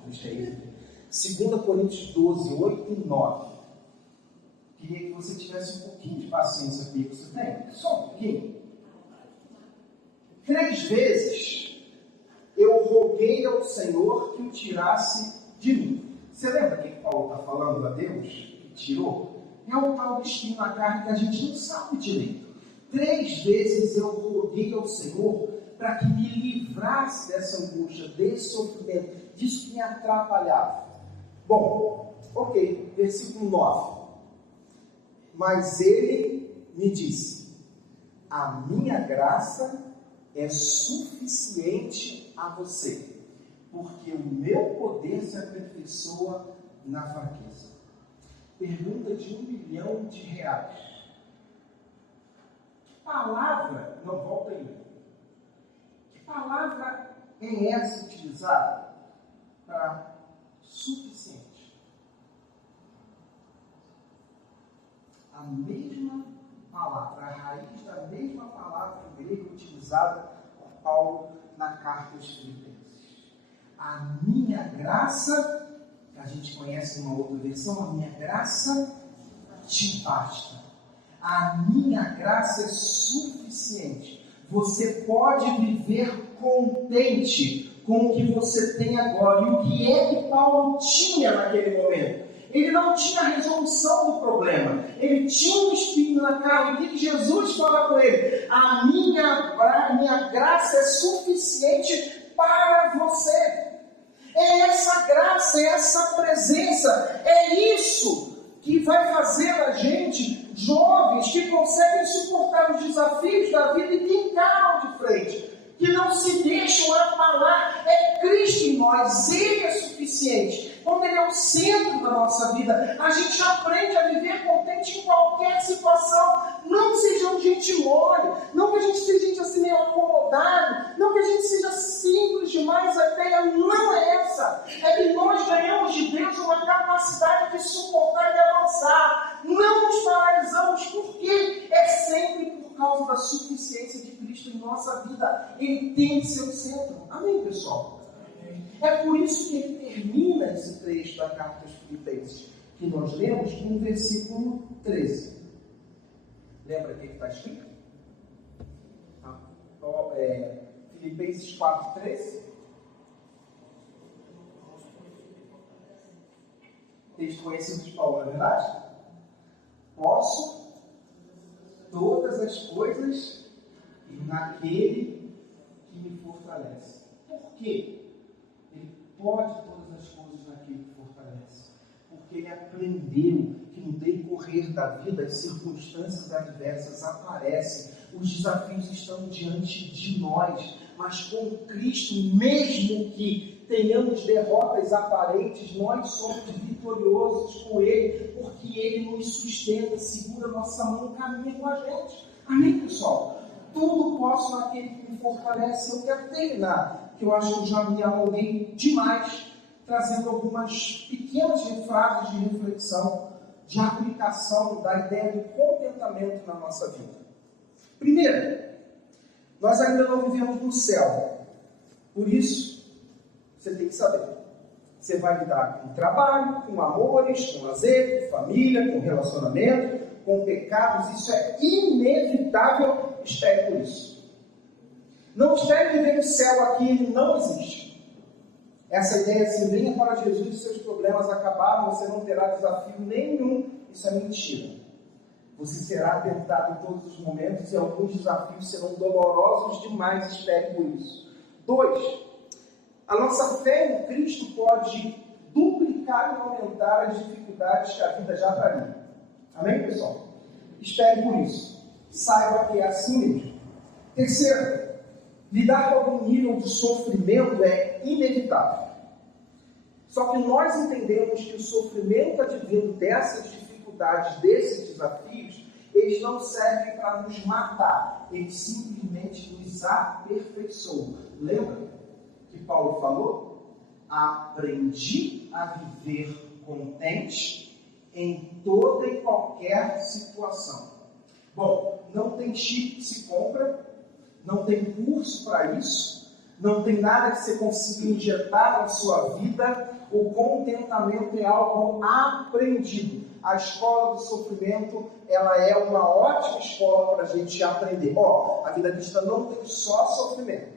de aí. 2 Coríntios 12, 8 e 9. Queria que você tivesse um pouquinho de paciência comigo. Você tem? Só um pouquinho. 3 vezes eu roguei ao Senhor que o tirasse de mim. Você lembra o que Paulo está falando a Deus? Que tirou? É um tal destino na carne que a gente não sabe direito. 3 vezes eu roguei ao Senhor para que me livrasse dessa angústia, desse sofrimento, disso que me atrapalhava. Bom, ok, versículo 9. Mas ele me disse, a minha graça é suficiente a você, porque o meu poder se aperfeiçoa na fraqueza. Pergunta de R$1 milhão. Que palavra, não volta aí, que palavra é essa utilizada para suficiente? A mesma palavra, a raiz da mesma palavra grega utilizada por Paulo na carta aos Filipenses. A minha graça, que a gente conhece numa outra versão, a minha graça te basta. A minha graça é suficiente. Você pode viver contente com o que você tem agora. E o que é que Paulo tinha naquele momento? Ele não tinha a resolução do problema. Ele tinha um espinho na carne. O que Jesus fala com ele? A minha graça é suficiente para você. É essa graça, é essa presença, é isso que vai fazer a gente, jovens, que conseguem suportar os desafios da vida e que encaram de frente, que não se deixam abalar. É Cristo em nós, Ele é suficiente. Quando Ele é o centro da nossa vida, a gente aprende a viver contente em qualquer situação. Não sejam gente mole, não que a gente seja gente assim meio acomodado, não que a gente seja simples demais. A ideia não é essa. É que nós ganhamos de Deus uma capacidade de suportar e de avançar. Não nos paralisamos, porque é sempre por causa da suficiência de Cristo em nossa vida. Ele tem que ser o centro. Amém, pessoal? É por isso que ele termina esse trecho da carta aos Filipenses, que nós lemos no versículo 13. Lembra o que está escrito? Filipenses 4:13. Texto conhecido de Paulo, não é verdade? Posso todas as coisas naquele que me fortalece. quê? Ele pode todas as coisas naquele que fortalece. Porque ele aprendeu que no decorrer da vida as circunstâncias adversas aparecem, os desafios estão diante de nós, mas com Cristo, mesmo que tenhamos derrotas aparentes, nós somos vitoriosos com Ele, porque Ele nos sustenta, segura nossa mão, caminha com a gente. Amém, pessoal? Tudo posso naquele que me fortalece. Eu quero terminar, que eu acho que eu já me alonguei demais, trazendo algumas pequenas frases de reflexão, de aplicação da ideia do contentamento na nossa vida. Primeiro, nós ainda não vivemos no céu. Por isso, você tem que saber. Você vai lidar com trabalho, com amores, com lazer, com família, com relacionamento, com pecados. Isso é inevitável. Espere por isso. Não espere viver no céu aqui, ele não existe. Essa ideia assim, venha para Jesus e seus problemas acabaram, você não terá desafio nenhum. Isso é mentira. Você será tentado em todos os momentos e alguns desafios serão dolorosos demais, espere por isso. 2. A nossa fé em Cristo pode duplicar e aumentar as dificuldades que a vida já traria. Amém, pessoal? Espere por isso. Saiba que é assim mesmo. Terceiro, lidar com algum nível de sofrimento é inevitável. Só que nós entendemos que o sofrimento advindo dessas dificuldades, desses desafios, eles não servem para nos matar, eles simplesmente nos aperfeiçoam. Lembra que Paulo falou? Aprendi a viver contente em toda e qualquer situação. Bom, não tem chip que se compra, não tem curso para isso, não tem nada que você consiga injetar na sua vida. O contentamento é algo aprendido. A escola do sofrimento, ela é uma ótima escola para a gente aprender. A vida cristã não tem só sofrimento.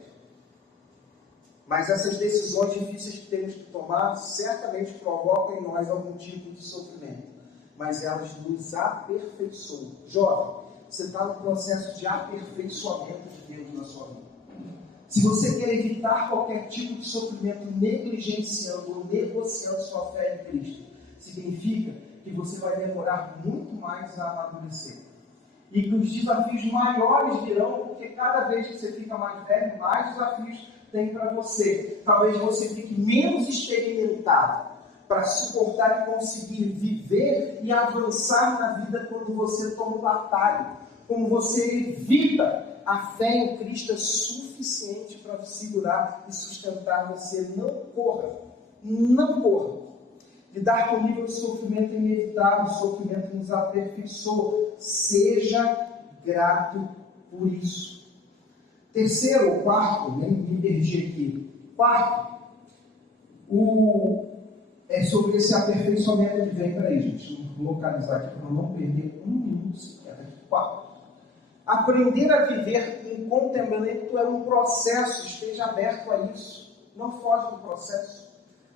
Mas essas decisões difíceis que temos que tomar, certamente provocam em nós algum tipo de sofrimento. Mas elas nos aperfeiçoam. Jovem, você está no processo de aperfeiçoamento de Deus na sua vida. Se você quer evitar qualquer tipo de sofrimento negligenciando ou negociando sua fé em Cristo, significa que você vai demorar muito mais a amadurecer. E que os desafios maiores virão, porque cada vez que você fica mais velho, mais desafios tem para você. Talvez você fique menos experimentado para suportar e conseguir viver e avançar na vida quando você toma um atalho. Como você evita, a fé em Cristo é suficiente para segurar e sustentar você. Não corra. Não corra. Lidar com o nível de sofrimento é inevitável, o sofrimento nos aperfeiçoa. Seja grato por isso. Terceiro ou quarto, nem me perdi aqui. Quarto, é sobre esse aperfeiçoamento que vem para aí, gente. Vou localizar aqui para não perder um minuto sequer. Quarto, aprender a viver em contentamento é um processo, esteja aberto a isso. Não foge do processo.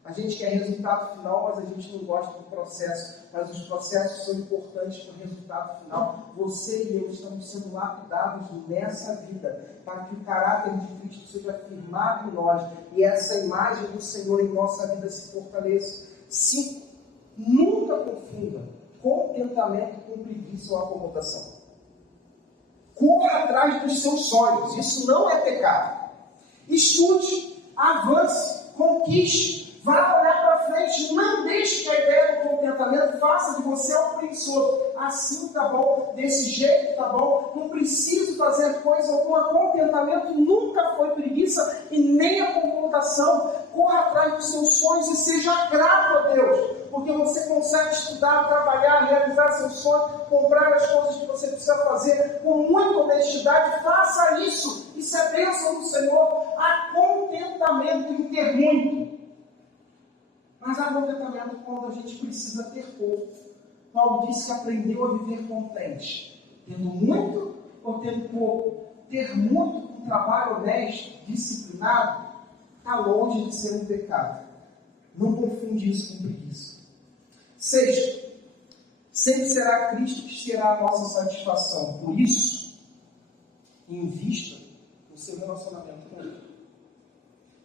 A gente quer resultado final, mas a gente não gosta do processo. Mas os processos são importantes para o resultado final. Você e eu estamos sendo lapidados nessa vida, para que o caráter de Cristo seja firmado em nós e essa imagem do Senhor em nossa vida se fortaleça. 5. Nunca confunda contentamento com preguiça ou acomodação. Corra atrás dos seus sonhos. Isso não é pecado. Estude, avance, conquiste. Vá olhar para frente, não deixe que a ideia do contentamento faça de você um preguiçoso. Assim tá bom, desse jeito tá bom, não preciso fazer coisa alguma. Contentamento nunca foi preguiça e nem acomodação. Corra atrás dos seus sonhos e seja grato a Deus, porque você consegue estudar, trabalhar, realizar seus sonhos, comprar as coisas que você precisa fazer com muita honestidade. Faça isso, isso é bênção do Senhor. Há contentamento em ter muito. Mas há contentamento quando a gente precisa ter pouco. Paulo disse que aprendeu a viver contente, tendo muito ou tendo pouco. Ter muito com um trabalho honesto, disciplinado, está longe de ser um pecado. Não confunde isso com preguiça. 6. Sempre será Cristo que será a nossa satisfação. Por isso, invista no seu relacionamento com Ele.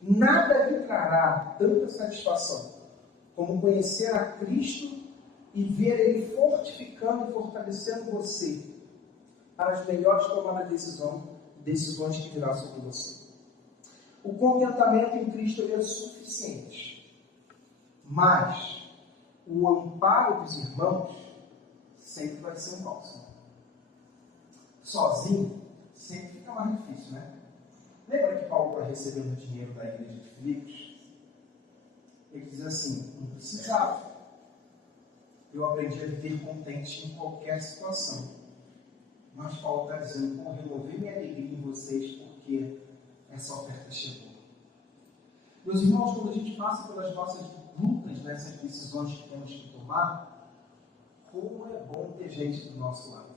Nada lhe trará tanta satisfação como conhecer a Cristo e ver Ele fortificando e fortalecendo você para as melhores tomadas de decisões que virá sobre você. O contentamento em Cristo é suficiente, mas o amparo dos irmãos sempre vai ser um bálsamo. Sozinho, sempre fica mais difícil, né? Lembra que Paulo, para receber o dinheiro da igreja de Filipos, ele diz assim: não precisava. Eu aprendi a viver contente em qualquer situação. Mas Paulo está dizendo: vou remover minha alegria em vocês porque essa oferta chegou. Meus irmãos, quando a gente passa pelas nossas lutas, nessas decisões que temos que tomar, como é bom ter gente do nosso lado.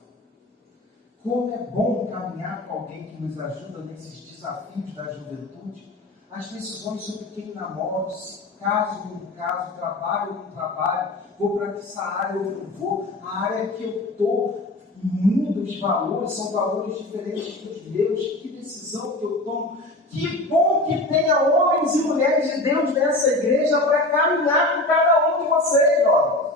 Como é bom caminhar com alguém que nos ajuda nesses desafios da juventude, as decisões sobre quem namoro, se caso ou não caso, trabalho ou não trabalho, vou para essa área ou não vou, a área que eu estou muda os valores, são valores diferentes dos meus, que decisão que eu tomo. Que bom que tenha homens e mulheres de Deus nessa igreja para caminhar com cada um de vocês, ó.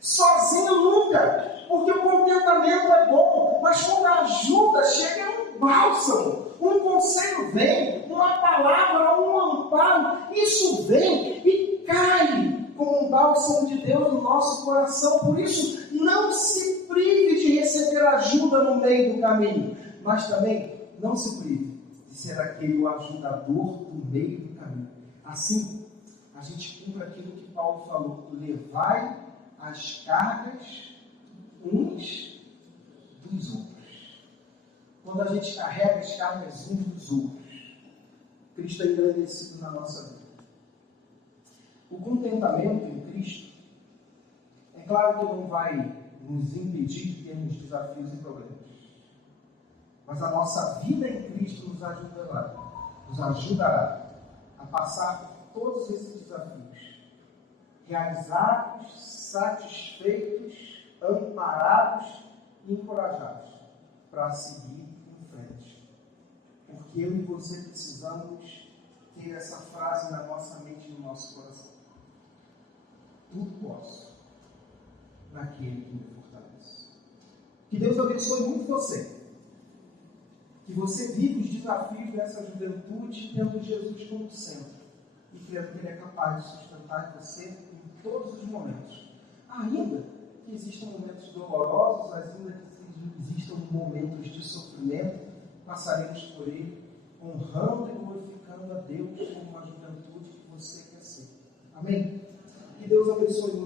Sozinho nunca, porque o contentamento é bom, mas quando a ajuda chega é um bálsamo, um conselho vem, uma palavra, um amparo, isso vem e cai como um bálsamo de Deus no nosso coração. Por isso, não se prive de receber ajuda no meio do caminho, mas também não se prive de ser aquele ajudador no meio do caminho. Assim, a gente cumpre aquilo que Paulo falou: levai as cargas uns dos outros. Quando a gente carrega as cargas uns dos outros, Cristo é engrandecido na nossa vida. O contentamento em Cristo, é claro que não vai nos impedir de termos desafios e problemas, mas a nossa vida em Cristo nos ajudará a passar por todos esses desafios, realizados, satisfeitos, amparados e encorajados para seguir em frente. Porque eu e você precisamos ter essa frase na nossa mente e no nosso coração: tudo posso naquele que me fortalece. Que Deus abençoe muito você. Que você viva os desafios dessa juventude tendo Jesus como centro e crendo que Ele é capaz de sustentar você em todos os momentos. Ainda que existam momentos dolorosos, ainda que existam momentos de sofrimento, passaremos por ele honrando e glorificando a Deus como uma juventude que você quer ser. Amém? Que Deus abençoe muito.